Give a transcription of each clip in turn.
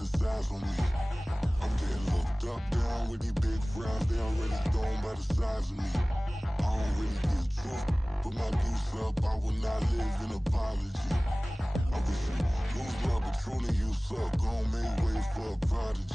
criticize on me. I'm getting looked up, down with these big frowns. They already thrown by the size of me. I don't really give two. Put my goose up, I will not live in apology. I wish you lose love, but truly you suck. Gon' make way for a prodigy.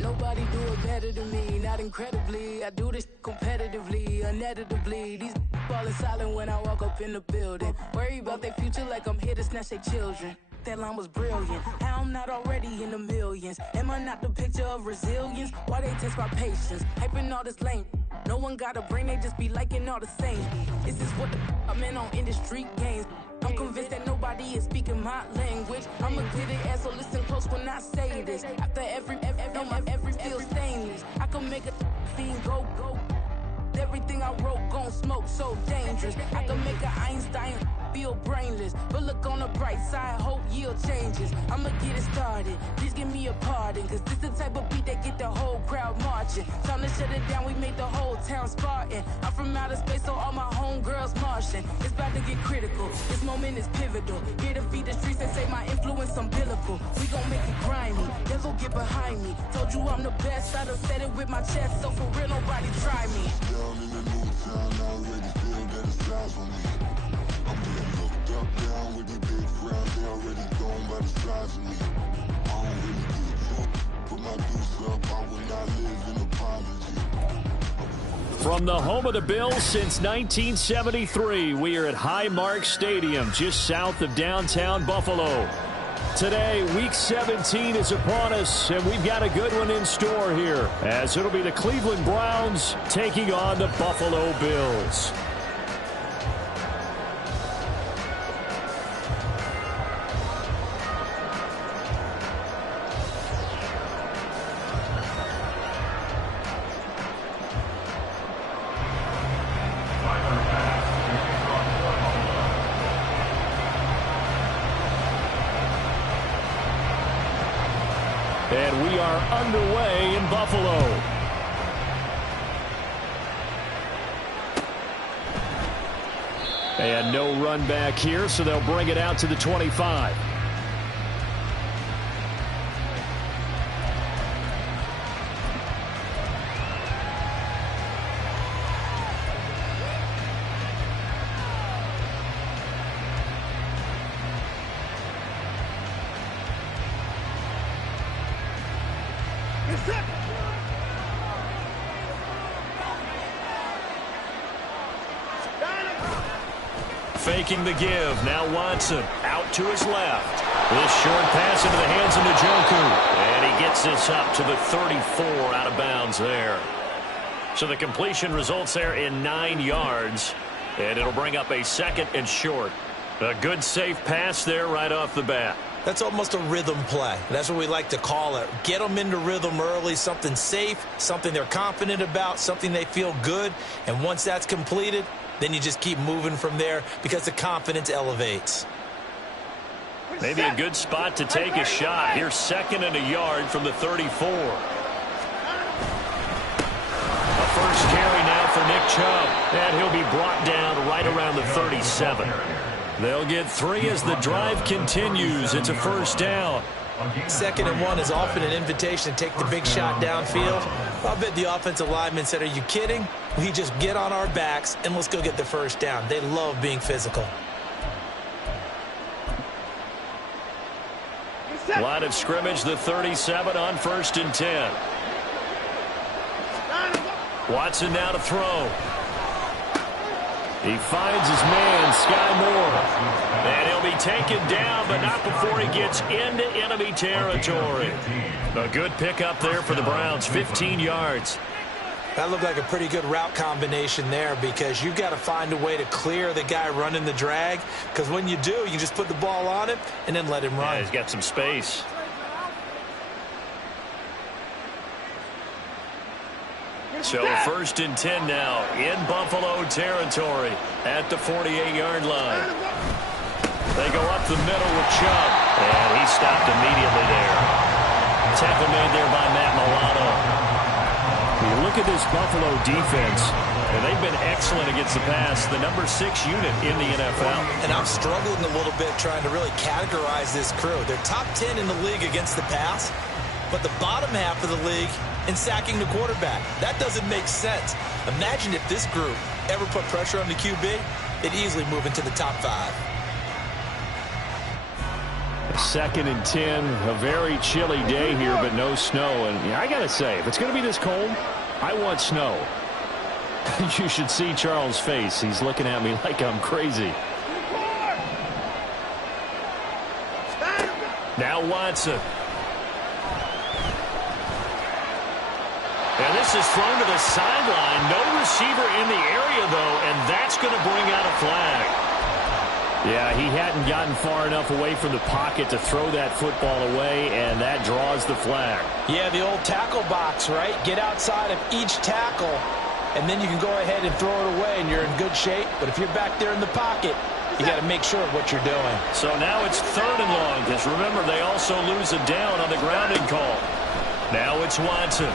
Nobody do it better than me, not incredibly. I do this competitively, uneditably. These falling silent when I walk up in the building. Worry about their future like I'm here to snatch their children. That line was brilliant. How I'm not already in the millions? Am I not the picture of resilience? Why they test my patience? Hyping all this lame. No one got a brain, they just be liking all the same. This is what the I'm in on industry games. I'm convinced that nobody is speaking my language. I'm a good ass, so listen close when I say this. After every feel stainless. I can make a fiend go. Everything I wrote gon' smoke, so dangerous. I can make an Einstein feel brainless. But look on the bright side, hope yield changes. I'ma get it started, please give me a pardon. Cause this the type of beat that get the whole crowd marching. Time to shut it down, we made the whole town Spartan. I'm from outer space, so all my homegirls Martian. It's about to get critical, this moment is pivotal. Here to feed the streets, they say my influence umbilical. We gon' make it grimy, never get behind me. Told you I'm the best, I done said it with my chest. So for real, nobody try me. Down in the new town, I already feel that it's size on me. I'm getting looked up, down with these big frowns. They already thrown by the size of me. I don't really give two. Put my goose up, I will not live in apology. From the home of the Bills since 1973, we are at Highmark Stadium, just south of downtown Buffalo. Today, Week 17 is upon us, and we've got a good one in store here, as it'll be the Cleveland Browns taking on the Buffalo Bills. And we are underway in Buffalo. And no run back here, so they'll bring it out to the 25. Faking the give. Now Watson out to his left. This short pass into the hands of Njoku. And he gets this up to the 34 out of bounds there. So the completion results there in 9 yards. And it'll bring up a second and short. A good safe pass there right off the bat. That's almost a rhythm play. That's what we like to call it. Get them into rhythm early, something safe, something they're confident about, something they feel good. And once that's completed, then you just keep moving from there because the confidence elevates. Maybe a good spot to take a shot. Here's second and a yard from the 34. A first carry now for Nick Chubb. And he'll be brought down right around the 37. They'll get 3 as the drive continues. It's a first down. 2nd and 1 is often an invitation to take the big shot downfield. I bet the offensive lineman said, are you kidding? We just get on our backs and let's go get the first down. They love being physical. Line of scrimmage, the 37 on 1st and 10. Watson now to throw. He finds his man, Sky Moore. And he'll be taken down, but not before he gets into enemy territory. A good pickup there for the Browns, 15 yards. That looked like a pretty good route combination there because you've got to find a way to clear the guy running the drag. Because when you do, you just put the ball on him and then let him run. Yeah, he's got some space. So 1st and 10 now in Buffalo territory at the 48-yard line. They go up the middle with Chubb, and he stopped immediately there. Tackle made there by Matt Milano. You look at this Buffalo defense, and they've been excellent against the pass, the number 6 unit in the NFL. And I'm struggling a little bit trying to really categorize this crew. They're top 10 in the league against the pass, but the bottom half of the league in sacking the quarterback. That doesn't make sense. Imagine if this group ever put pressure on the QB, they'd easily move into the top 5. 2nd and 10, a very chilly day here, but no snow. And I got to say, if it's going to be this cold, I want snow. You should see Charles' face. He's looking at me like I'm crazy. Now Watson. And this is thrown to the sideline. No receiver in the area, though, and that's going to bring out a flag. Yeah, he hadn't gotten far enough away from the pocket to throw that football away, and that draws the flag. Yeah, the old tackle box, right? Get outside of each tackle, and then you can go ahead and throw it away, and you're in good shape. But if you're back there in the pocket, you got to make sure of what you're doing. So now it's 3rd and long, because remember, they also lose a down on the grounding call. Now it's Watson.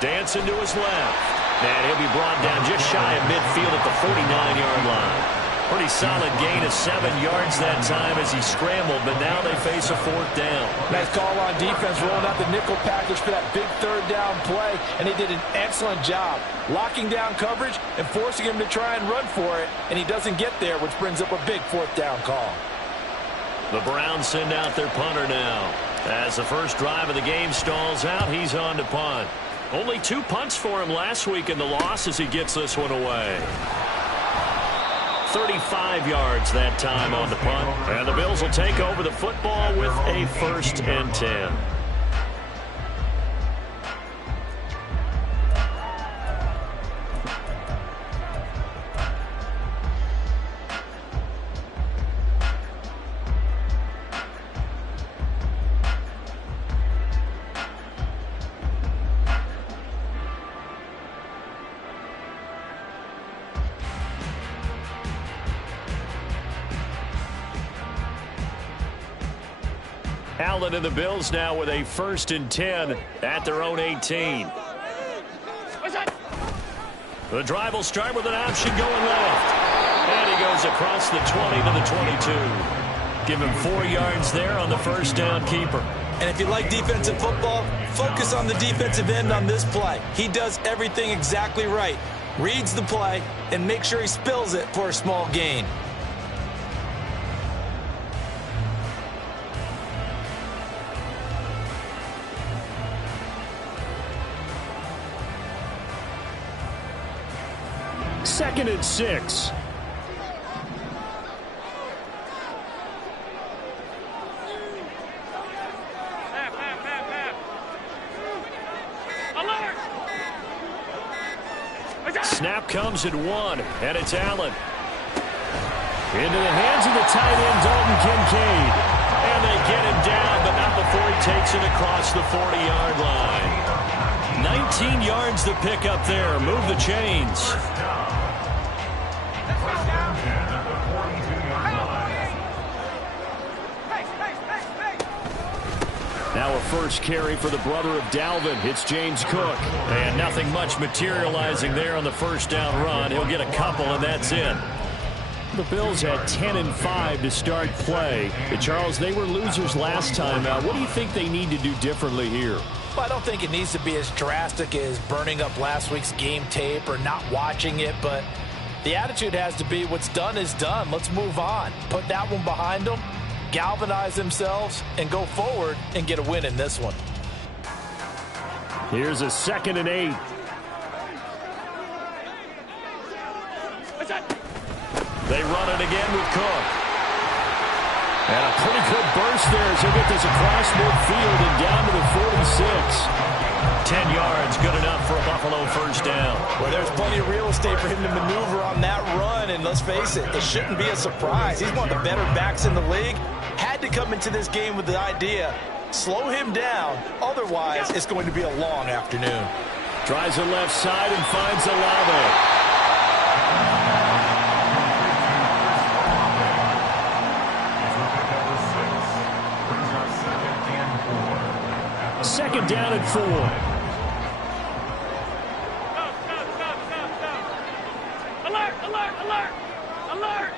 Dancing to his left. And he'll be brought down just shy of midfield at the 49-yard line. Pretty solid gain of 7 yards that time as he scrambled, but now they face a 4th down. Nice call on defense, rolling out the nickel package for that big 3rd down play, and they did an excellent job locking down coverage and forcing him to try and run for it, and he doesn't get there, which brings up a big 4th down call. The Browns send out their punter now. As the first drive of the game stalls out, he's on to punt. Only 2 punts for him last week in the loss as he gets this one away. 35 yards that time on the punt. And the Bills will take over the football with a 1st and 10. Allen and the Bills now with a 1st and 10 at their own 18. The drive will start with an option going left. And he goes across the 20 to the 22. Give him 4 yards there on the 1st down keeper. And if you like defensive football, focus on the defensive end on this play. He does everything exactly right. Reads the play and makes sure he spills it for a small gain. Second and 6. Snap comes at 1, and it's Allen. Into the hands of the tight end, Dalton Kincaid. And they get him down, but not before he takes it across the 40-yard line. 19 yards to pick up there. Move the chains. Now a first carry for the brother of Dalvin. It's James Cook. And nothing much materializing there on the 1st down run. He'll get a couple, and that's it. The Bills had 10 and 5 to start play. But Charles, they were losers last time out. What do you think they need to do differently here? Well, I don't think it needs to be as drastic as burning up last week's game tape or not watching it, but the attitude has to be what's done is done. Let's move on. Put that one behind them, galvanize themselves, and go forward and get a win in this one. Here's a 2nd and 8. They run it again with Cook. And a pretty good burst there as he'll get this across midfield and down to the 46. 10 yards, good enough for a Buffalo 1st down. Well, there's plenty of real estate for him to maneuver on that run, and let's face it, it shouldn't be a surprise. He's one of the better backs in the league. Had to come into this game with the idea, slow him down, otherwise it's going to be a long afternoon. Tries the left side and finds Olave. Second down and 4. Alert! Alert! Alert! Alert!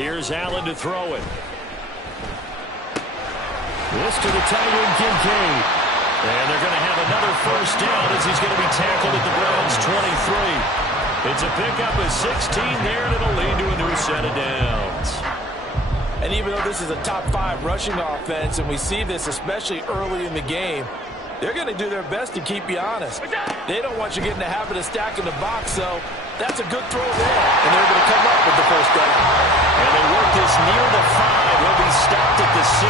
Here's Allen to throw it. This to the tight end, Kincaid. And they're going to have another first down as he's going to be tackled at the Browns' 23. It's a pickup of 16 there, and it'll lead to a new set of downs. And even though this is a top-5 rushing offense, and we see this especially early in the game, they're going to do their best to keep you honest. They don't want you getting the habit of stacking the box, so that's a good throw there. And they're going to come up with the first down. And they work this near the 5. He'll be stopped at the 6.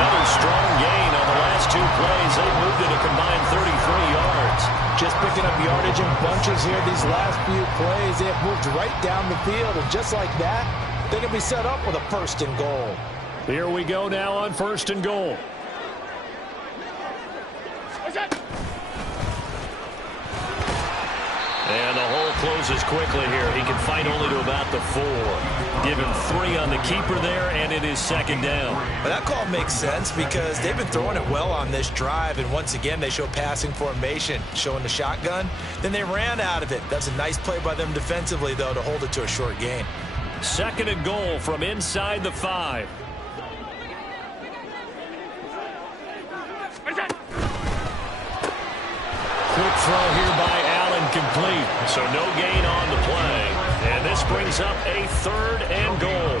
Another strong gain on the last 2 plays. They've moved it a combined 33 yards. Just picking up yardage in bunches here these last few plays. They have moved right down the field, and just like that, they're going to be set up with a 1st and goal. Here we go now on 1st and goal. And the hole closes quickly here. He can fight only to about the 4. Give him 3 on the keeper there, and it is 2nd down. Well, that call makes sense because they've been throwing it well on this drive, and once again they show passing formation, showing the shotgun. Then they ran out of it. That's a nice play by them defensively, though, to hold it to a short gain. 2nd and goal from inside the 5. Quick throw here by Allen, complete. So no gain on the play. And this brings up a 3rd and goal.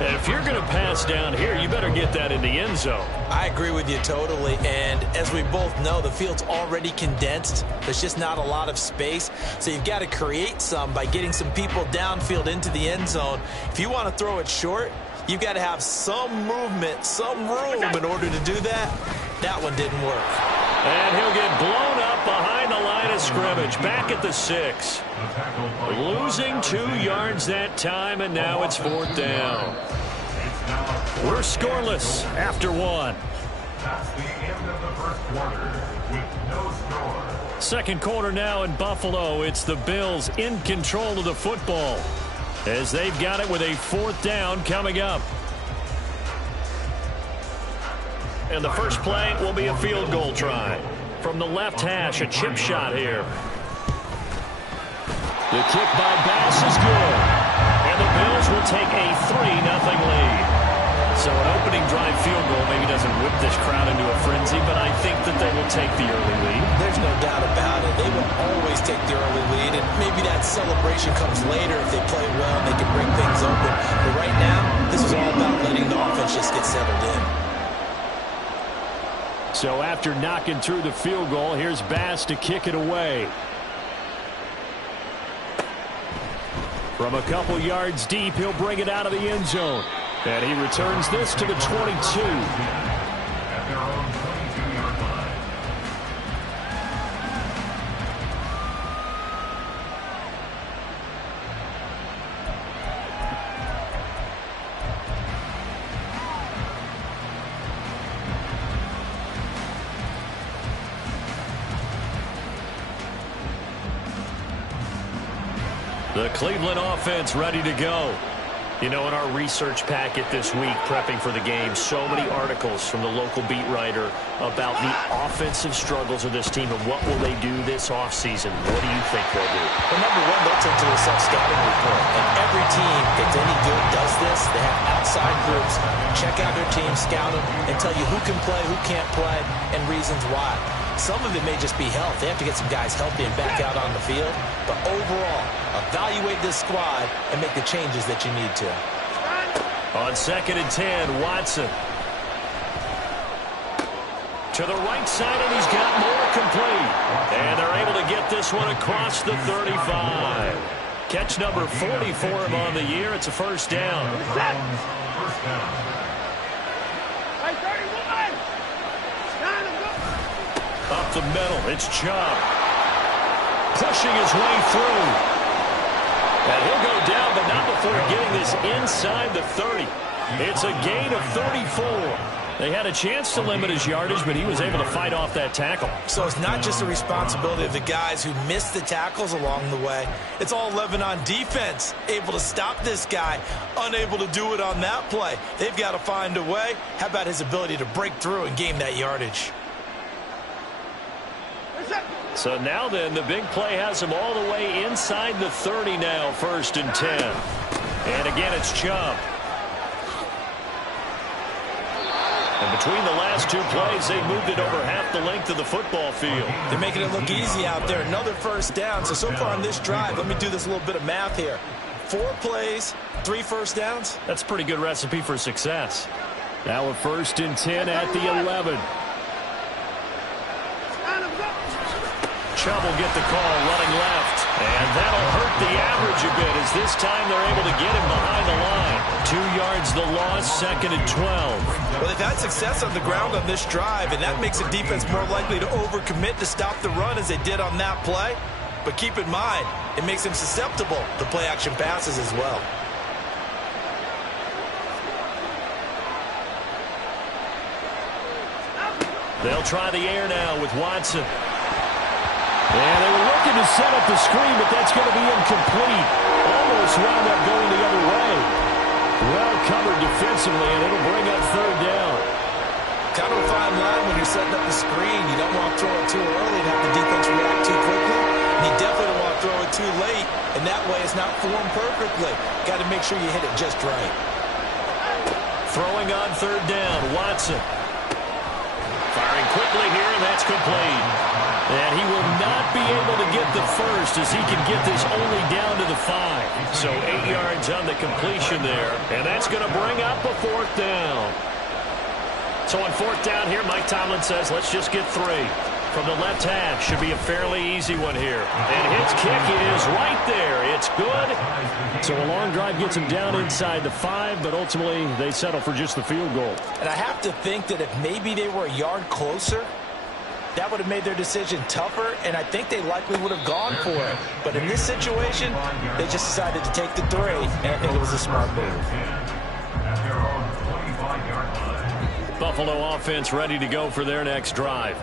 And if you're going to pass down here, you better get that in the end zone. I agree with you totally. And as we both know, the field's already condensed. There's just not a lot of space. So you've got to create some by getting some people downfield into the end zone. If you want to throw it short, you've got to have some movement, some room in order to do that. That one didn't work. And he'll get blown up behind the line of scrimmage, back at the 6. Losing 2 yards that time, and now it's 4th down. We're scoreless after 1. That's the end of the first quarter with no score. 2nd quarter now in Buffalo. It's the Bills in control of the football as they've got it with a 4th down coming up. And the first play will be a field goal try. From the left hash, a chip shot here. The kick by Bass is good. And the Bills will take a 3-0 lead. So an opening drive field goal maybe doesn't whip this crowd into a frenzy, but I think that they will take the early lead. There's no doubt about it. They will always take the early lead, and maybe that celebration comes later if they play well and they can bring things open. But right now, this is all about letting the offense just get settled in. So after knocking through the field goal, here's Bass to kick it away. From a couple yards deep, he'll bring it out of the end zone. And he returns this to the 22. At their own 22-yard line. The Cleveland offense ready to go. You know, in our research packet this week, prepping for the game, so many articles from the local beat writer about the offensive struggles of this team and what will they do this offseason. What do you think they'll do? Well, number one, they'll take to a self-scouting report. And every team that's any good does this. They have outside groups, check out their team, scout them, and tell you who can play, who can't play, and reasons why. Some of it may just be health. They have to get some guys healthy and back out on the field. But overall, evaluate this squad and make the changes that you need to. On 2nd and 10, Watson. To the right side, and he's got more complete. And they're able to get this one across the 35. Catch number 40 for him on the year. It's a first down. First down. Up the middle, it's Chubb. Pushing his way through. And he'll go down, but not before getting this inside the 30. It's a gain of 34. They had a chance to limit his yardage, but he was able to fight off that tackle. So it's not just the responsibility of the guys who missed the tackles along the way. It's all 11 on defense, able to stop this guy, unable to do it on that play. They've got to find a way. How about his ability to break through and gain that yardage? So now then, the big play has him all the way inside the 30 now, 1st and 10. And again, it's Chubb. And between the last two plays, they moved it over half the length of the football field. They're making it look easy out there. Another first down. So far on this drive, let me do this little bit of math here. 4 plays, 3 first downs. That's a pretty good recipe for success. Now a 1st and 10 at the 11. Chubb will get the call running left. And that'll hurt the average a bit as this time they're able to get him behind the line. 2 yards the loss, 2nd and 12. Well, they've had success on the ground on this drive, and that makes the defense more likely to overcommit to stop the run as they did on that play. But keep in mind, it makes them susceptible to play-action passes as well. They'll try the air now with Watson. And they were looking to set up the screen, but that's going to be incomplete. Almost wound up going the other way. Well covered defensively, and it'll bring up 3rd down. Kind of a fine line when you're setting up the screen. You don't want to throw it too early and have the defense react too quickly. And you definitely don't want to throw it too late, and that way it's not formed perfectly. Got to make sure you hit it just right. Throwing on 3rd down, Watson. Firing quickly here, and that's complete. And he will not be able to get the first as he can get this only down to the 5. So 8 yards on the completion there. And that's going to bring up a 4th down. So on 4th down here, Mike Tomlin says, let's just get 3. From the left half, should be a fairly easy one here. And his kick is right there. It's good. So a long drive gets him down inside the 5, but ultimately they settle for just the field goal. And I have to think that if maybe they were a yard closer, that would have made their decision tougher, and I think they likely would have gone for it. But in this situation, they just decided to take the 3, and I think it was a smart move. Buffalo offense ready to go for their next drive.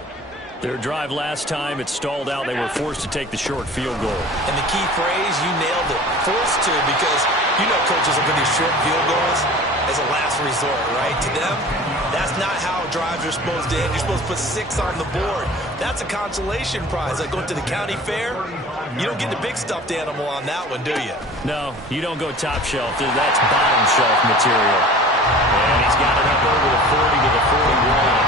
Their drive last time, it stalled out. They were forced to take the short field goal. And the key phrase, you nailed it, forced to, because you know coaches look at these short field goals as a last resort, right? To them, that's not how drives are supposed to end. You're supposed to put 6 on the board. That's a consolation prize. Like going to the county fair, you don't get the big stuffed animal on that one, do you? No, you don't go top shelf. That's bottom shelf material. And he's got it up over the 40 to the 41.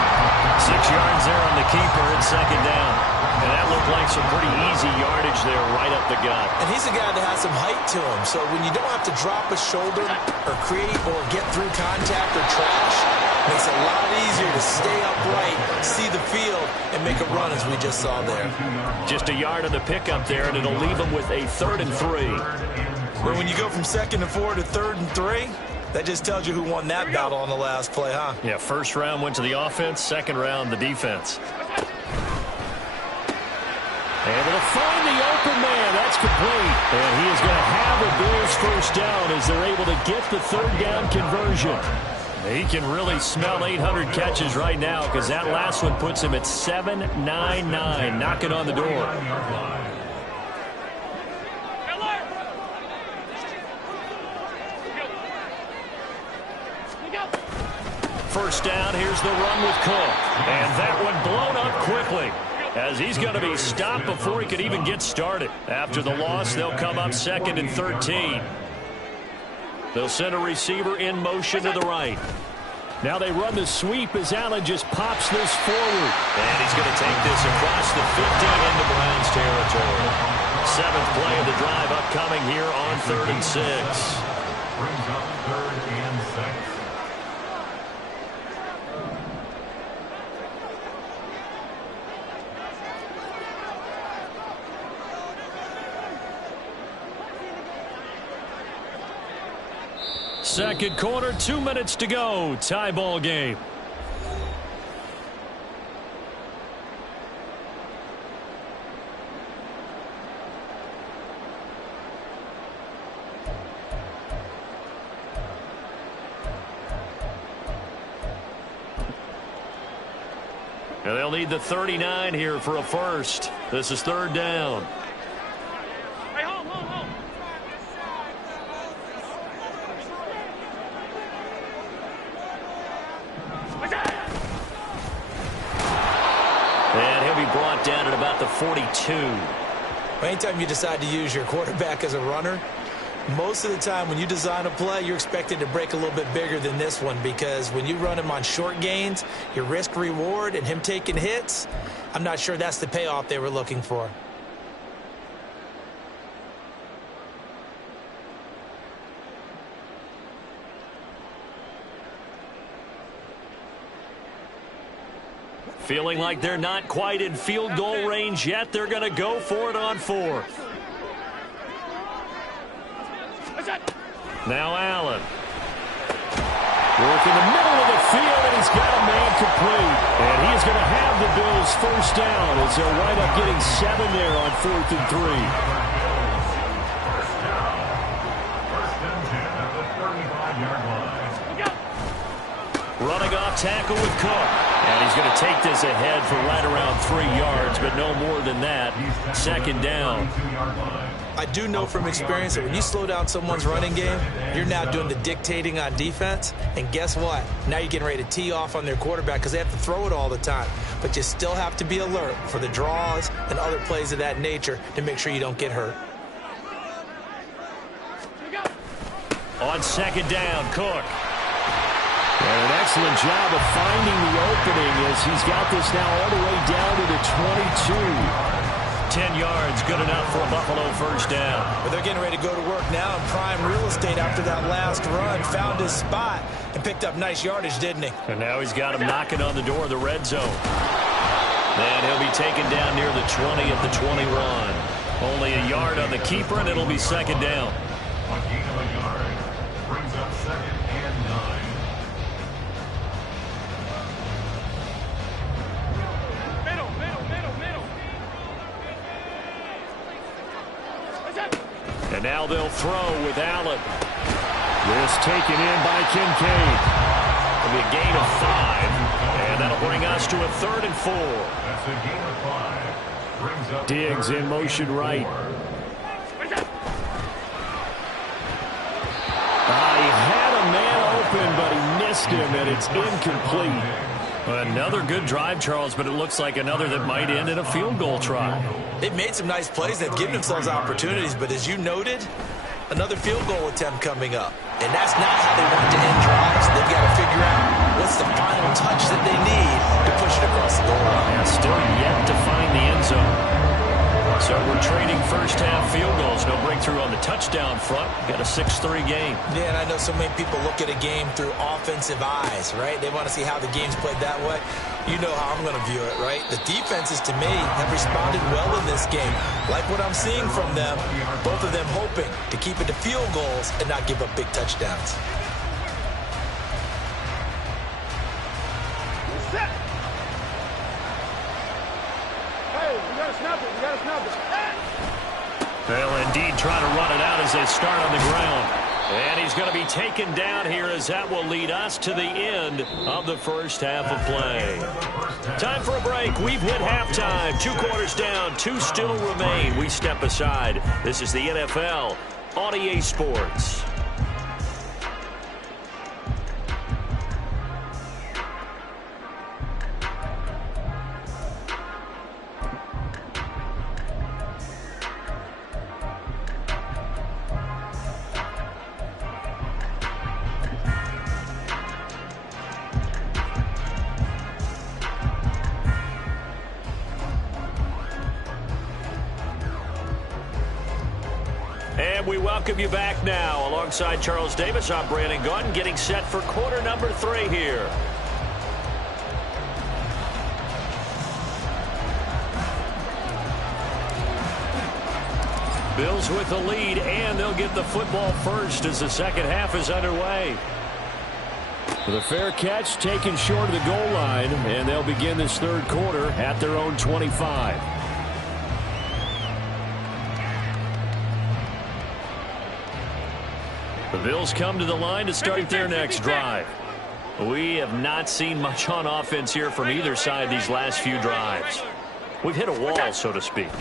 6 yards there on the keeper and 2nd down. And that looked like some pretty easy yardage there right up the gut. And he's a guy that has some height to him. So when you don't have to drop a shoulder or create or get through contact or trash, it makes it a lot easier to stay upright, see the field, and make a run as we just saw there. Just a yard on the pickup there, and it'll leave him with a 3rd and 3. But when you go from 2nd and 4 to 3rd and 3, that just tells you who won that battle on the last play, huh? Yeah, 1st round went to the offense, 2nd round the defense. Able to find the open man. That's complete. And he is going to have a Bills 1st down as they're able to get the 3rd down conversion. He can really smell 800 catches right now because that last one puts him at 799, knocking on the door. First down, here's the run with Cook. And that one blown up quickly as he's going to be stopped before he could even get started. After the loss, they'll come up 2nd and 13. They'll send a receiver in motion to the right. Now they run the sweep as Allen just pops this forward. And he's going to take this across the 50 into Browns territory. 7th play of the drive upcoming here on 3rd and 6. Brings up 3rd and 6. Second quarter, 2 minutes to go. Tie ball game. And they'll need the 39 here for a first. This is 3rd down. Hey, hold. And he'll be brought down at about the 42. Anytime you decide to use your quarterback as a runner, Most of the time when you design a play, you're expected to break a little bit bigger than this one, because when you run him on short gains, your risk-reward and him taking hits, I'm not sure that's the payoff they were looking for. Feeling like they're not quite in field goal range yet. They're going to go for it on fourth. Now Allen. Work in the middle of the field, and he's got a man complete. And he is going to have the Bills first down as they'll wind up getting 7 there on 4th and 3. First down. First and 10 at the 35-yard line. Running off tackle with Cook. And he's going to take this ahead for right around 3 yards, but no more than that. Second down. I do know from experience that when you slow down someone's running game, you're now doing the dictating on defense. And guess what? Now you're getting ready to tee off on their quarterback because they have to throw it all the time. But you still have to be alert for the draws and other plays of that nature to make sure you don't get hurt. On second down, Cook. And an excellent job of finding the opening as he's got this now all the way down to the 22. 10 yards, good enough for a Buffalo first down. But they're getting ready to go to work now in prime real estate after that last run. Found his spot and picked up nice yardage, didn't he? And now he's got him knocking on the door of the red zone. And he'll be taken down near the 20 at the 21. Only a yard on the keeper, and it'll be second down. A gain of a yard brings up 2nd and 9. And now they'll throw with Allen. This taken in by Kincaid. It'll be a gain of 5. And that'll bring us to a 3rd and 4. That's a gain of 5. Brings up Diggs in motion right. He had a man open, but he missed him, and it's incomplete. Another good drive, Charles, but it looks like another that might end in a field goal try. They've made some nice plays. They've given themselves opportunities, but as you noted, another field goal attempt coming up. And that's not how they want to end drives. They've got to figure out what's the final touch that they need to push it across the goal line. Yeah, still yet to find the end zone. So we're trading first-half field goals. No breakthrough on the touchdown front. Got a 6-3 game. Yeah, and I know so many people look at a game through offensive eyes, right? They want to see how the game's played that way. You know how I'm going to view it, right? The defenses, to me, have responded well in this game. Like what I'm seeing from them, both of them hoping to keep it to field goals and not give up big touchdowns. They'll indeed try to run it out as they start on the ground. And he's going to be taken down here as that will lead us to the end of the first half of play. Time for a break. We've hit halftime. 2 quarters down. 2 still remain. We step aside. This is the NFL on EA Sports. And we welcome you back now. Alongside Charles Davis, I'm Brandon Gaudin, getting set for quarter number 3 here. Bills with the lead, and they'll get the football first as the second half is underway. With a fair catch taken short of the goal line, and they'll begin this third quarter at their own 25. The Bills come to the line to start their next drive. We have not seen much on offense here from either side these last few drives. We've hit a wall, so to speak.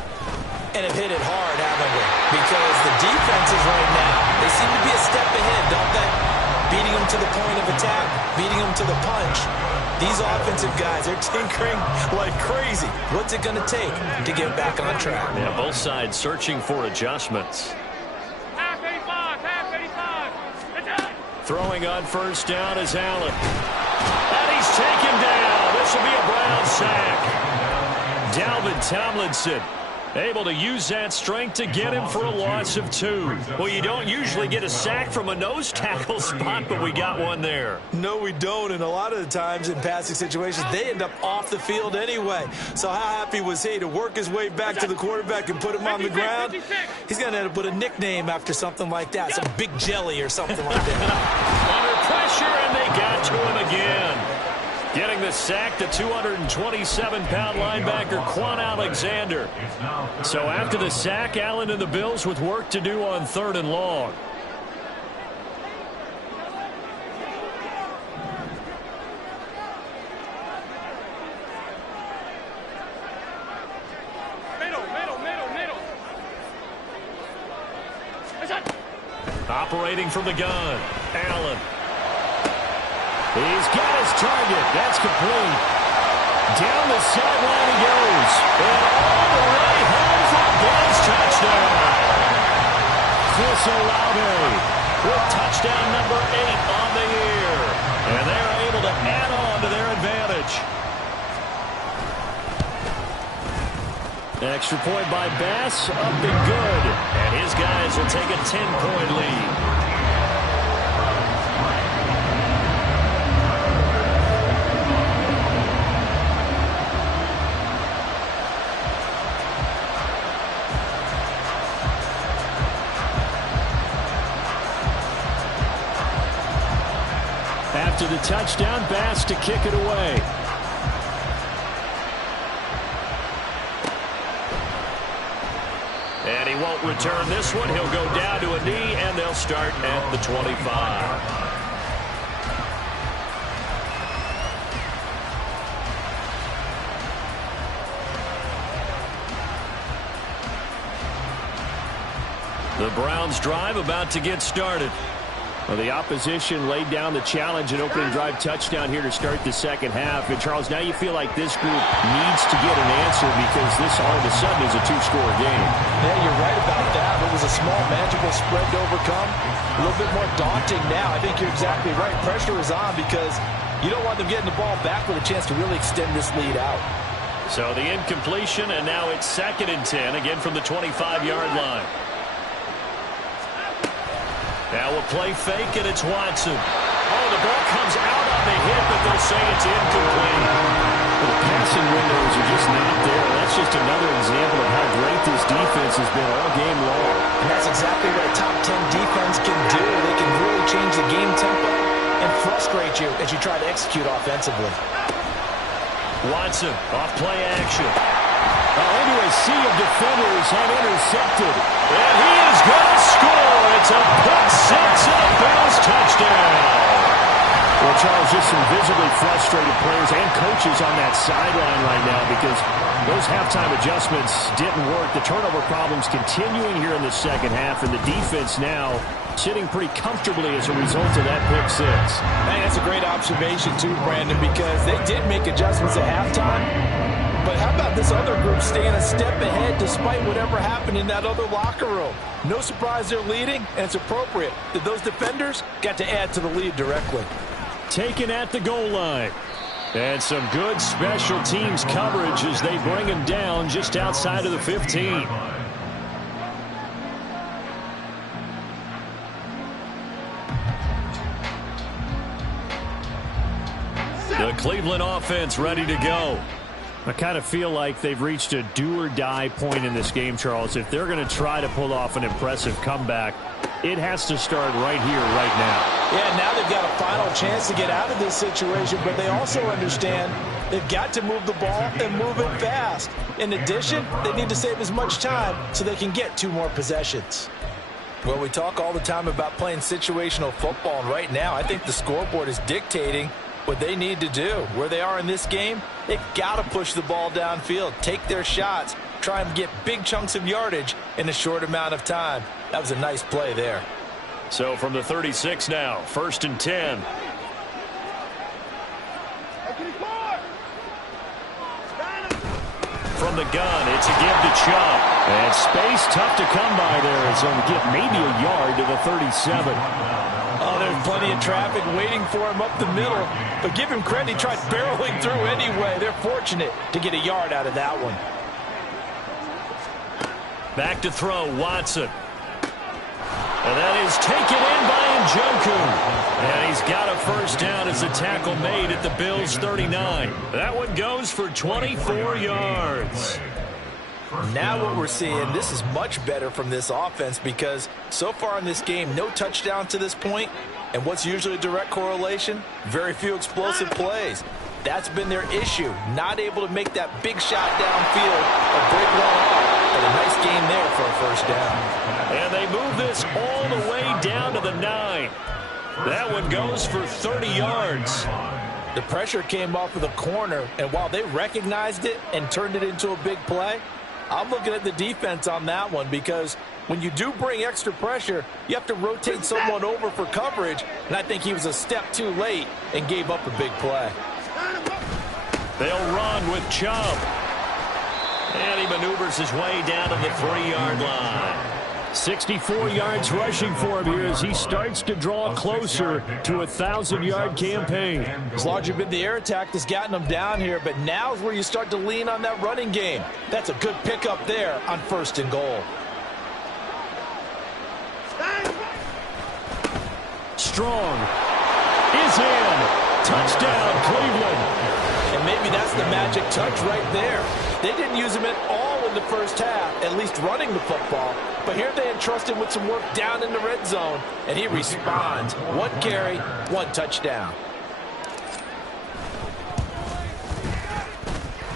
And have hit it hard, haven't we? Because the defenses right now, they seem to be a step ahead, don't they? Beating them to the point of attack, beating them to the punch. These offensive guys are tinkering like crazy. What's it going to take to get back on track? Yeah, both sides searching for adjustments. Half A box. Throwing on first down is Allen. And he's taken down. This will be a Brown sack. Dalvin Tomlinson able to use that strength to get him for a loss of 2. Well, you don't usually get a sack from a nose tackle spot, but we got one there. No, we don't, and a lot of the times in passing situations, they end up off the field anyway. So how happy was he to work his way back to the quarterback and put him on the ground? He's going to end up with a nickname after something like that, some Big Jelly or something like that. Under pressure, and they got to him again. Getting the sack, the 227-pound linebacker, Quan Alexander. So after the sack, Allen and the Bills with work to do on 3rd and long. Operating from the gun, Allen. He's got his target. That's complete. Down the sideline he goes. And all the way home for a Bills touchdown. Chris Olave with touchdown number 8 on the year. And they're able to add on to their advantage. Extra point by Bass, up and good. And his guys will take a 10-point lead. After the touchdown, Bass to kick it away. And he won't return this one. He'll go down to a knee, and they'll start at the 25. The Browns drive about to get started. Well, the opposition laid down the challenge and opening drive touchdown here to start the second half. And, Charles, now you feel like this group needs to get an answer because this all of a sudden is a 2-score game. Yeah, you're right about that. It was a small, manageable spread to overcome. A little bit more daunting now. I think you're exactly right. Pressure is on because you don't want them getting the ball back with a chance to really extend this lead out. So the incompletion, and now it's 2nd and 10, again from the 25-yard line. Now a play fake, and it's Watson. Oh, the ball comes out on the hit, but they'll say it's incomplete. The passing windows are just not there. That's just another example of how great this defense has been all game long. And that's exactly what a top 10 defense can do. They can really change the game tempo and frustrate you as you try to execute offensively. Watson off play action. Into a sea of defenders and intercepted. And he is going to score. It's a pick six and a Bills touchdown. Well, Charles, just some visibly frustrated players and coaches on that sideline right now because those halftime adjustments didn't work. The turnover problems continuing here in the second half, and the defense now sitting pretty comfortably as a result of that pick six. Man, that's a great observation too, Brandon, because they did make adjustments at halftime. But how about this other group staying a step ahead despite whatever happened in that other locker room? No surprise they're leading, and it's appropriate that those defenders got to add to the lead directly. Taken at the goal line. And some good special teams coverage as they bring him down just outside of the 15. The Cleveland offense ready to go. I kind of feel like they've reached a do-or-die point in this game, Charles. If they're going to try to pull off an impressive comeback, it has to start right here, right now. Yeah, now they've got a final chance to get out of this situation, but they also understand they've got to move the ball and move it fast. In addition, they need to save as much time so they can get 2 more possessions. Well, we talk all the time about playing situational football, and right now I think the scoreboard is dictating what they need to do. Where they are in this game, they've got to push the ball downfield, take their shots, try and get big chunks of yardage in a short amount of time. That was a nice play there. So from the 36 now, 1st and 10. From the gun, it's a give to Chubb. And space tough to come by there as they'll get maybe a yard to the 37. Oh, there's plenty of traffic waiting for him up the middle. But give him credit, he tried barreling through anyway. They're fortunate to get a yard out of that one. Back to throw, Watson. And that is taken in by Njoku. And he's got a first down as a tackle made at the Bills' 39. That one goes for 24 yards. Now what we're seeing, this is much better from this offense because so far in this game, no touchdown to this point. And what's usually a direct correlation? Very few explosive plays. That's been their issue. Not able to make that big shot downfield or break one off. But a nice game there for a first down. And they move this all the way down to the 9. That one goes for 30 yards. The pressure came off of the corner, and while they recognized it and turned it into a big play, I'm looking at the defense on that one because when you do bring extra pressure, you have to rotate someone over for coverage, and I think he was a step too late and gave up a big play. They'll run with Chubb. And he maneuvers his way down to the 3-yard line. 64 yards rushing for him here as he starts to draw closer to a 1,000-yard campaign. It's largely been the air attack that's gotten him down here, but now is where you start to lean on that running game. That's a good pickup there on 1st and goal. Strong is in. Touchdown, Cleveland. And maybe that's the magic touch right there. They didn't use him at all in the first half, at least running the football. But here they entrust him with some work down in the red zone, and he responds. 1 carry, 1 touchdown.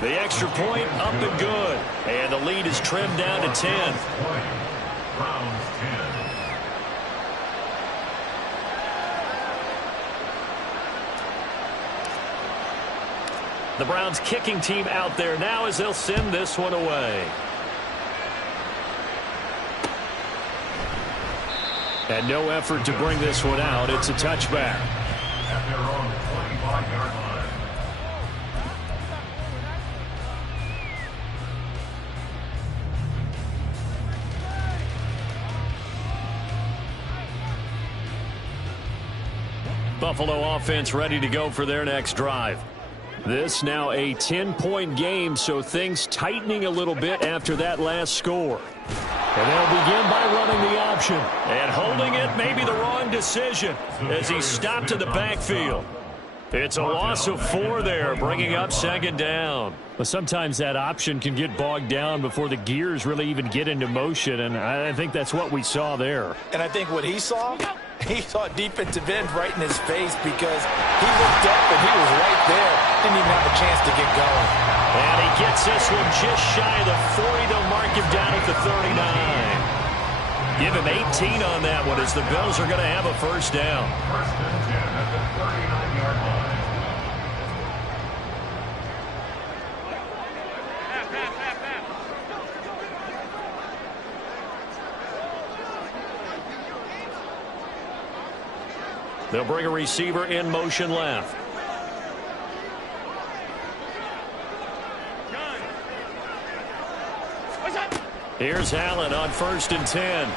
The extra point up and good. And the lead is trimmed down to 10. Browns 10. The Browns kicking team out there now as they'll send this one away. And no effort to bring this one out. It's a touchback. At their own 25-yard line. Buffalo offense ready to go for their next drive. This now a 10-point game, so things tightening a little bit after that last score. And they'll begin by running the option. And holding it may be the wrong decision as he stopped in the backfield. It's a loss of 4 there, bringing up 2nd down. But sometimes that option can get bogged down before the gears really even get into motion, and I think that's what we saw there. And I think what he saw defensive end right in his face because he looked up and he was right there. Didn't even have a chance to get going. And he gets this one just shy of the 40. They'll mark him down at the 39. Give him 18 on that one as the Bills are going to have a first down. 1st and 10 at the 39-yard line. They'll bring a receiver in motion left. Here's Allen on 1st and 10. And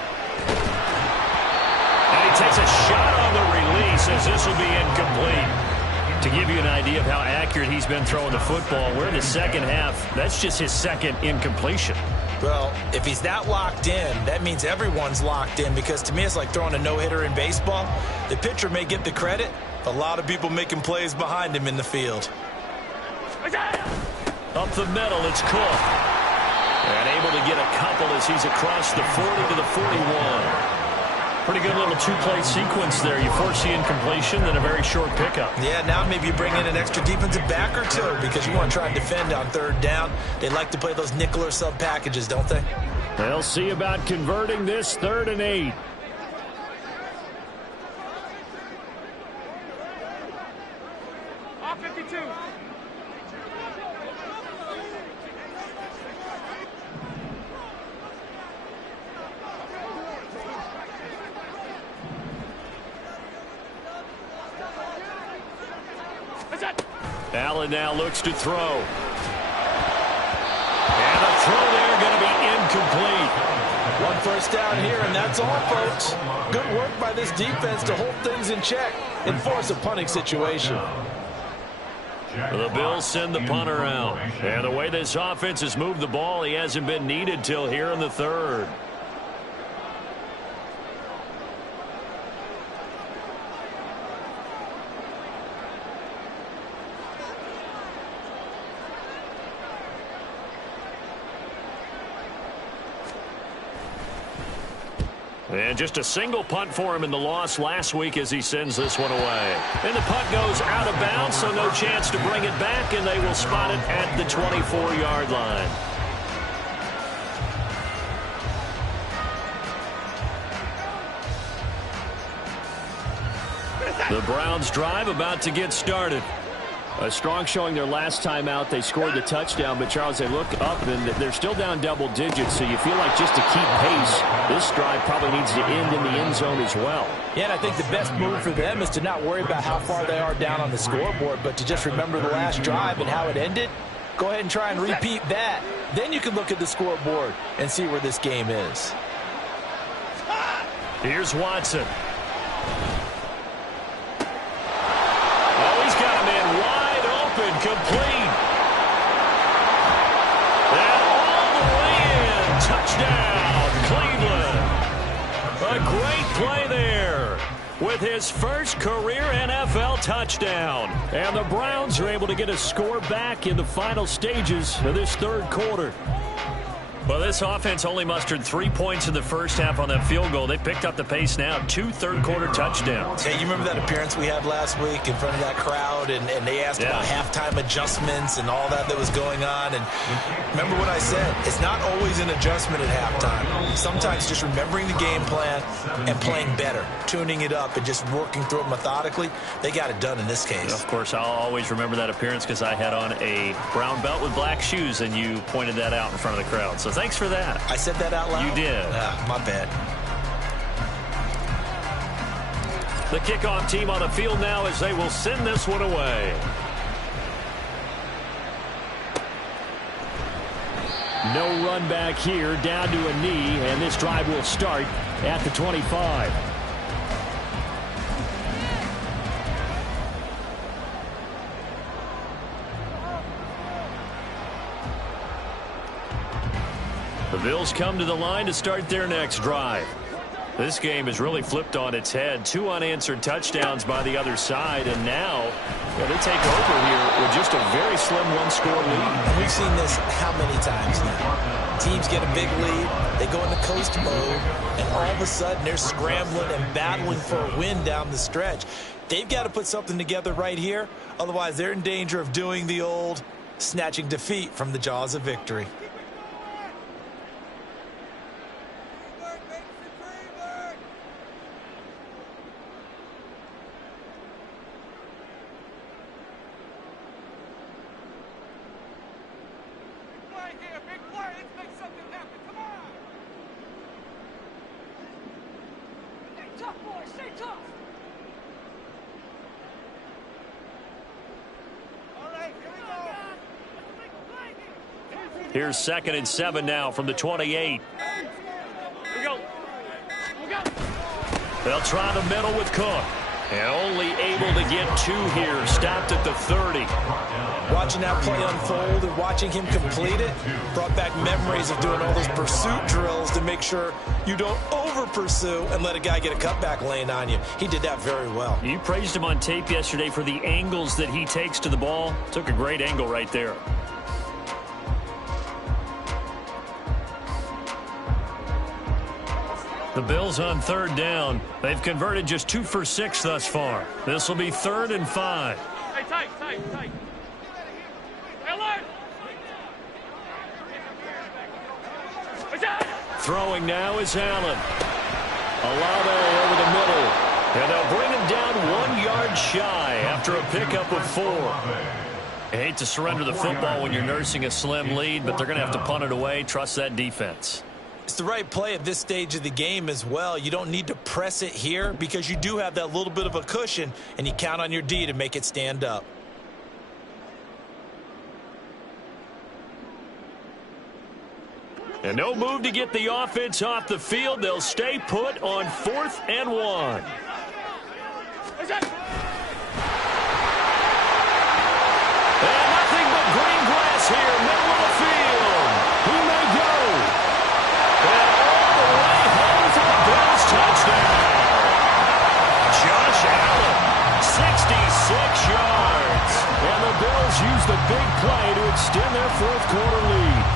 he takes a shot on the release as this will be incomplete. To give you an idea of how accurate he's been throwing the football, we're in the second half. That's just his 2nd incompletion. Well, if he's that locked in, that means everyone's locked in because to me it's like throwing a no-hitter in baseball. The pitcher may get the credit, but a lot of people making plays behind him in the field. Up the middle, it's Cook. And able to get a couple as he's across the 40 to the 41. Pretty good little 2-play sequence there. You force the incompletion, then a very short pickup. Yeah, now maybe you bring in an extra defensive back or 2 because you want to try and defend on 3rd down. They like to play those nickel or sub packages, don't they? They'll see about converting this 3rd and 8. Off 52. Allen now looks to throw. And a throw there going to be incomplete. 1 first touchdown here, and that's all, folks. Good work by this defense to hold things in check and force a punting situation. The Bills send the punter out. And the way this offense has moved the ball, he hasn't been needed till here in the third. And just a single punt for him in the loss last week as he sends this one away. And the punt goes out of bounds, so no chance to bring it back, and they will spot it at the 24-yard line. The Browns drive about to get started. A strong showing their last time out. They scored the touchdown, but, Charles, they look up, and they're still down double digits, so you feel like just to keep pace, this drive probably needs to end in the end zone as well. Yeah, and I think the best move for them is to not worry about how far they are down on the scoreboard, but to just remember the last drive and how it ended. Go ahead and try and repeat that. Then you can look at the scoreboard and see where this game is. Here's Watson. Oh, he's got him in wide open, complete. And all the way in. Touchdown, Cleveland. A great play there with his first career NFL touchdown. And the Browns are able to get a score back in the final stages of this third quarter. Well, this offense only mustered 3 points in the first half on that field goal. They picked up the pace now. 2 third-quarter touchdowns. Hey, you remember that appearance we had last week in front of that crowd, and they asked about halftime adjustments and all that was going on. And remember what I said. It's not always an adjustment at halftime. Sometimes just remembering the game plan and playing better, tuning it up and just working through it methodically. They got it done in this case. Of course, I'll always remember that appearance because I had on a brown belt with black shoes, and you pointed that out in front of the crowd. So thanks for that. I said that out loud? You did. My bad. The kickoff team on the field now as they will send this one away. No run back here, down to a knee, and this drive will start at the 25. The Bills come to the line to start their next drive. This game has really flipped on its head. 2 unanswered touchdowns by the other side, and now they take over here with just a very slim one-score lead. And we've seen this how many times now? Teams get a big lead, they go into coast mode, and all of a sudden they're scrambling and battling for a win down the stretch. They've got to put something together right here, otherwise they're in danger of doing the old snatching defeat from the jaws of victory. Here's 2nd and 7 now from the 28. Here we go. They'll try the middle with Cook. And only able to get 2 here. Stopped at the 30. Watching that play unfold and watching him complete it brought back memories of doing all those pursuit drills to make sure you don't over-pursue and let a guy get a cutback lane on you. He did that very well. You praised him on tape yesterday for the angles that he takes to the ball. Took a great angle right there. The Bills on 3rd down. They've converted just 2 for 6 thus far. This will be 3rd and 5. Hey, tight. Alert! Throwing now is Allen. Olave over the middle. And they'll bring him down 1 yard shy after a pickup of 4. I hate to surrender the football when you're nursing a slim lead, but they're going to have to punt it away. Trust that defense. It's the right play at this stage of the game as well. You don't need to press it here because you do have that little bit of a cushion, and you count on your D to make it stand up. And no move to get the offense off the field. They'll stay put on 4th and 1. And nothing but green grass here, middle of the field. He may go. And all the way home for the Bills touchdown. Josh Allen, 66 yards. And the Bills use the big play to extend their 4th quarter lead.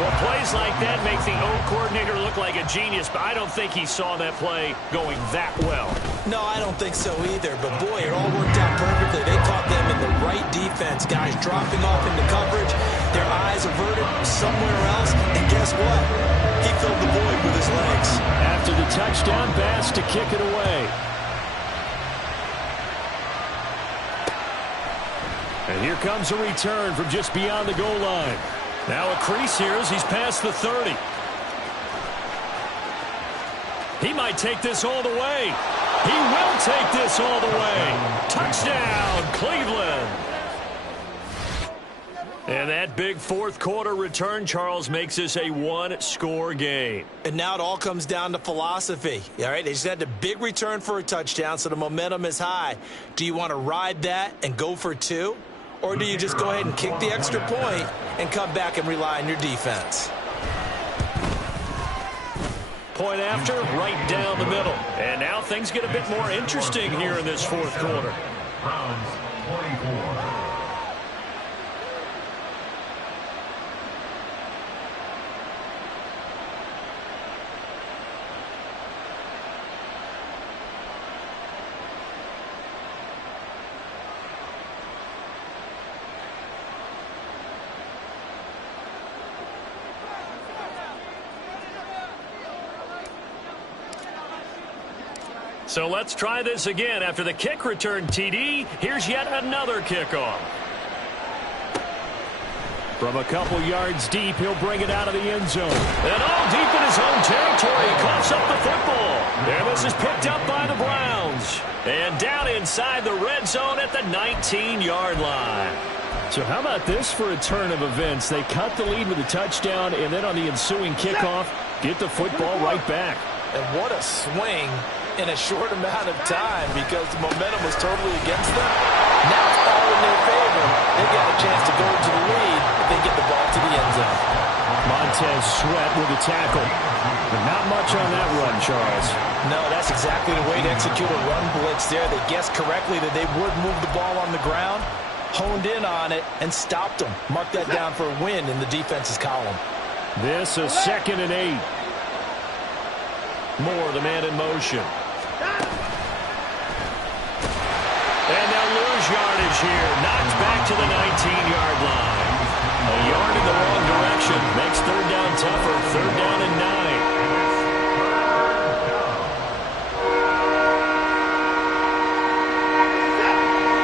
Well, plays like that make the O coordinator look like a genius, but I don't think he saw that play going that well. No, I don't think so either. But, boy, it all worked out perfectly. They caught them in the right defense. Guys dropping off into coverage, their eyes averted somewhere else. And guess what? He filled the void with his legs. After the touchdown pass to kick it away. And here comes a return from just beyond the goal line. Now a crease here as he's past the 30. He might take this all the way. He will take this all the way. Touchdown, Cleveland. And that big 4th quarter return, Charles, makes this a 1-score game. And now it all comes down to philosophy. All right, they just had a big return for a touchdown, so the momentum is high. Do you want to ride that and go for 2? Or do you just go ahead and kick the extra point and come back and rely on your defense? Point after, right down the middle. And now things get a bit more interesting here in this 4th quarter. Browns 24. So let's try this again. After the kick return TD, here's yet another kickoff. From a couple yards deep, he'll bring it out of the end zone. And all deep in his own territory, he coughs up the football. And this is picked up by the Browns. And down inside the red zone at the 19-yard line. So how about this for a turn of events? They cut the lead with a touchdown, and then on the ensuing kickoff, get the football right back. And what a swing in a short amount of time because the momentum was totally against them. Now it's all in their favor. They've got a chance to go into the lead if they get the ball to the end zone. Montez Sweat with a tackle. But not much on that run, Charles. No, that's exactly the way to execute a run blitz there. They guessed correctly that they would move the ball on the ground, honed in on it, and stopped them. Mark that down for a win in the defense's column. This is 2nd and 8. Moore, the man in motion. And they'll lose yardage here. Knocked back to the 19-yard line. A yard in the wrong direction. Makes 3rd down tougher. 3rd down and 9.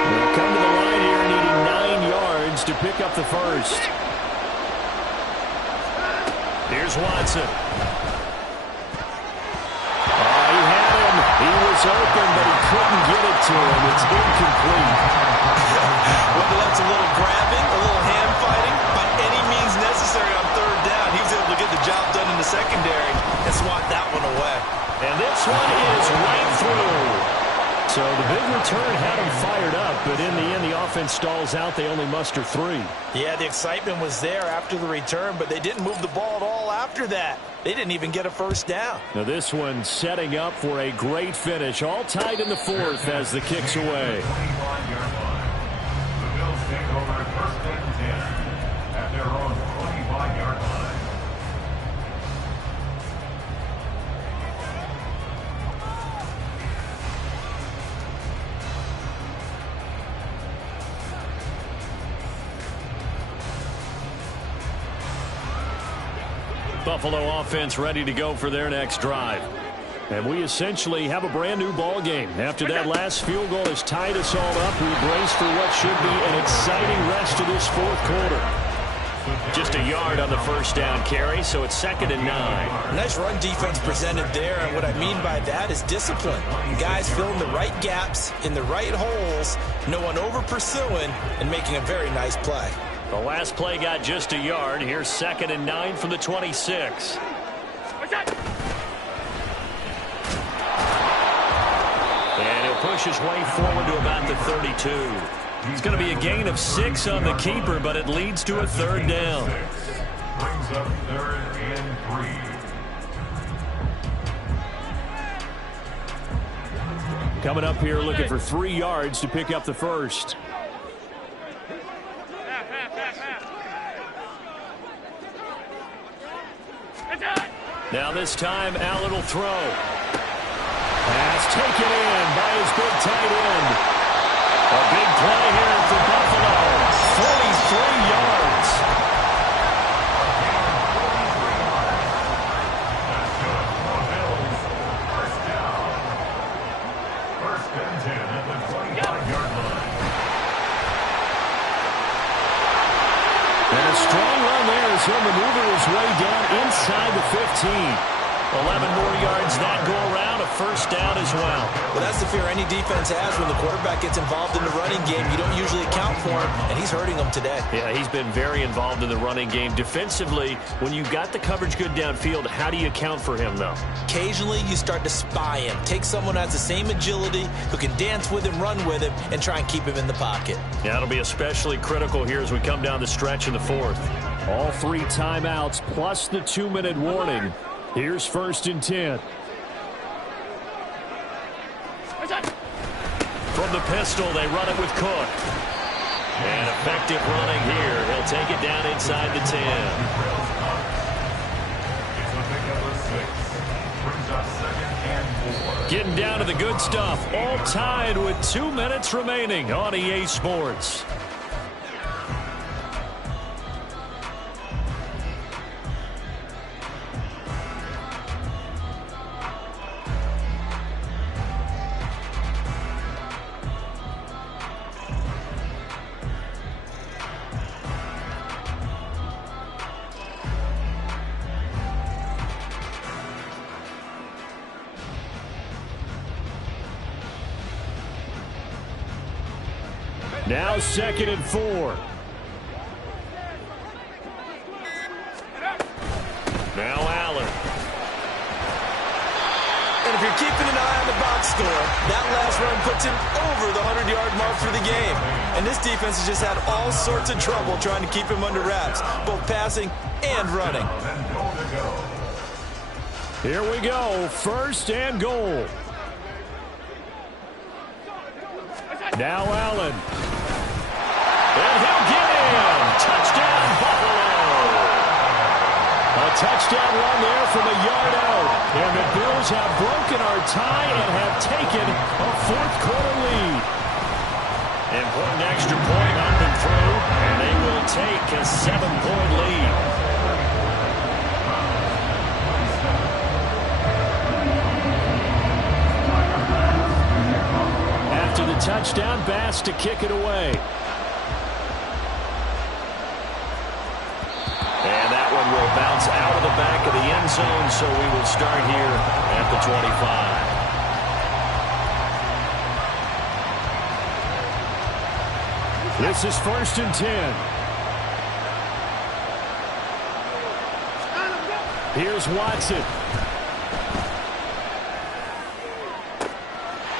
They'll come to the line here needing 9 yards to pick up the first. Here's Watson. He was open, but he couldn't get it to him. It's incomplete. Whether that's a little grabbing, a little hand fighting, by any means necessary on 3rd down, he was able to get the job done in the secondary and swat that one away. And this one is right through. So the big return had him fired up, but in the end, the offense stalls out. They only muster 3. Yeah, the excitement was there after the return, but they didn't move the ball at all after that. They didn't even get a first down. Now this one setting up for a great finish. All tied in the 4th as the kick's away. 25-yard line. The Bills take over 1st and 10 at their own 25-yard line. Buffalo offense ready to go for their next drive. And we essentially have a brand new ball game. After that last field goal has tied us all up, we brace for what should be an exciting rest of this 4th quarter. Just a yard on the first down carry, so it's 2nd and 9. Nice run defense presented there, and what I mean by that is discipline. Guys filling the right gaps in the right holes, no one over pursuing, and making a very nice play. The last play got just a yard. Here's 2nd and 9 from the 26. And he'll push his way forward to about the 32. It's going to be a gain of 6 on the keeper, but it leads to a 3rd down. Brings up 3rd and 3. Coming up here looking for 3 yards to pick up the first. Now this time Allen will throw. Pass taken in by his big tight end. A big play here for Buffalo. 43 yards. First down. 1st and 10 at the 25-yard line. And a strong run there as he'll maneuver his way down inside the 15. 11 more yards that go around, a 1st down as well. Well, that's the fear any defense has when the quarterback gets involved in the running game. You don't usually account for him, and he's hurting them today. Yeah, he's been very involved in the running game. Defensively, when you've got the coverage good downfield, how do you account for him, though? Occasionally, you start to spy him. Take someone who has the same agility, who can dance with him, run with him, and try and keep him in the pocket. Yeah, it'll be especially critical here as we come down the stretch in the 4th. All 3 timeouts plus the 2-minute warning. Here's 1st and 10. From the pistol, they run it with Cook. And effective running here. He'll take it down inside the 10. It's a pickup of 6. Brings up 2nd and 4. Getting down to the good stuff. All tied with 2 minutes remaining on EA Sports. Now 2nd and 4. Now Allen. And if you're keeping an eye on the box score, that last run puts him over the 100-yard mark for the game. And this defense has just had all sorts of trouble trying to keep him under wraps, both passing and running. Here we go, 1st and goal. Now Allen. And he'll get in. Touchdown, Buffalo. A touchdown run there from a yard out. And the Bills have broken our tie and have taken a 4th quarter lead. Important extra point up and through, and they will take a 7-point lead. After the touchdown, Bass to kick it away. And that one will bounce out of the back of the end zone, so we will start here at the 25. This is 1st and 10. Here's Watson.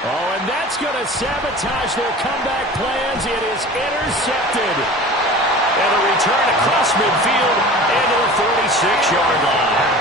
Oh, and that's going to sabotage their comeback plans. It is intercepted. And a return across midfield into the 46-yard line.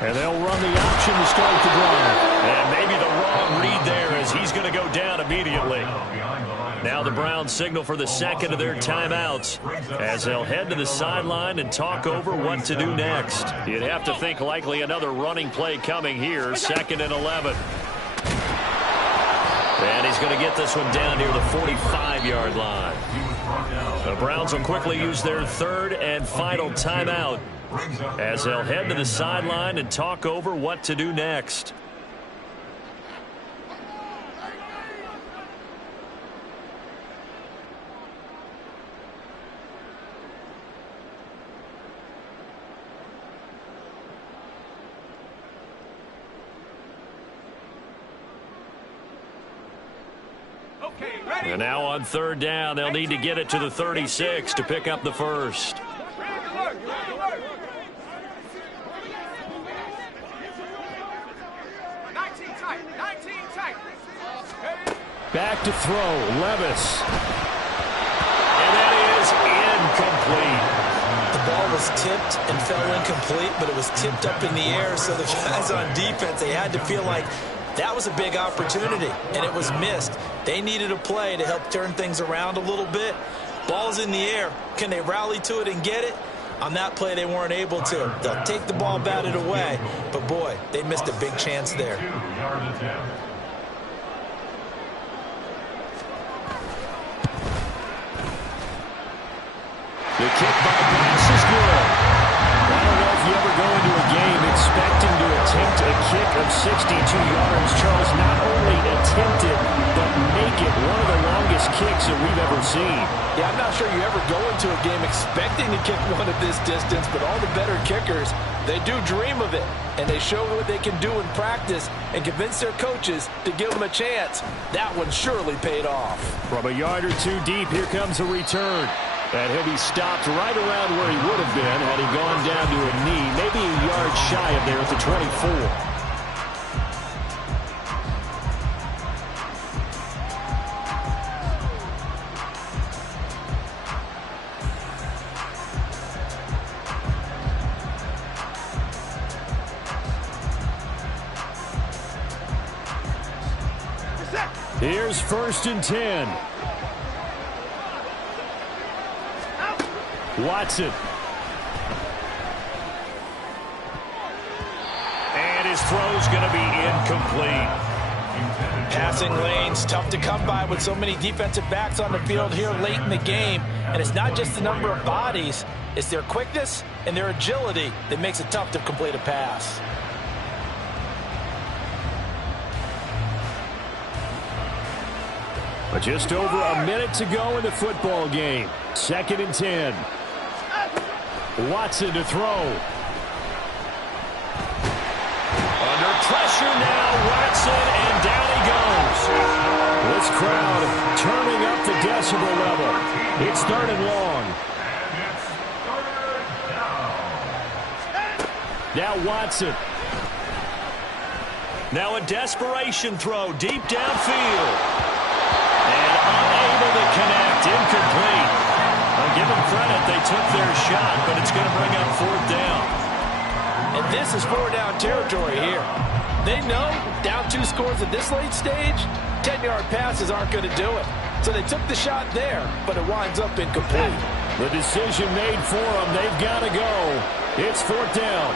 And they'll run the option to start the drive. And maybe the wrong read there as he's going to go down immediately. Now the Browns signal for the 2nd of their timeouts as they'll head to the sideline and talk over what to do next. You'd have to think likely another running play coming here, 2nd and 11. And he's going to get this one down near the 45-yard line. The Browns will quickly use their third and final timeout as they'll head to the sideline and talk over what to do next. And now on third down, they'll need to get it to the 36 to pick up the first. Back to throw, Levis. And that is incomplete. The ball was tipped and fell incomplete, but it was tipped up in the air, so the guys on defense, they had to feel like that was a big opportunity, and it was missed. They needed a play to help turn things around a little bit. Ball's in the air. Can they rally to it and get it? On that play, they weren't able to. They'll take the ball, batted away, but boy, they missed a big chance there. The kick by pass is good. I don't know if you ever go into a game expecting to attempt a kick of 62 yards. Charles, not only attempt it, but make it one of the longest kicks that we've ever seen. Yeah, I'm not sure you ever go into a game expecting to kick one of this distance, but all the better kickers, they do dream of it, and they show what they can do in practice and convince their coaches to give them a chance. That one surely paid off. From a yard or two deep, here comes a return. And he'll be stopped right around where he would have been had he gone down to a knee, maybe a yard shy of there at the 24. Here's 1st and 10. Watson. And his throw's going to be incomplete. Passing lanes, tough to come by with so many defensive backs on the field here late in the game. And it's not just the number of bodies, it's their quickness and their agility that makes it tough to complete a pass. But just over a minute to go in the football game. 2nd and 10. Watson to throw. Under pressure now, Watson, and down he goes. This crowd turning up the decibel level. It's 3rd and long. Now Watson. Now a desperation throw deep downfield. And unable to connect, incomplete. I'll give them credit, they took their shot, but it's going to bring up 4th down. And this is 4-down territory here. They know down 2 scores at this late stage, 10-yard passes aren't going to do it. So they took the shot there, but it winds up incomplete. The decision made for them, they've got to go. It's 4th down.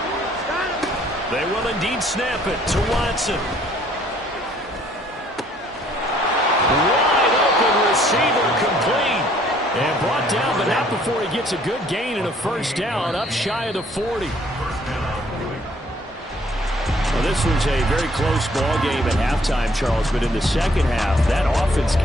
They will indeed snap it to Watson. Wide open receiver complete. And brought down, but not before he gets a good gain and a 1st down up shy of the 40. Well, this was a very close ball game at halftime, Charles, but in the second half, that offense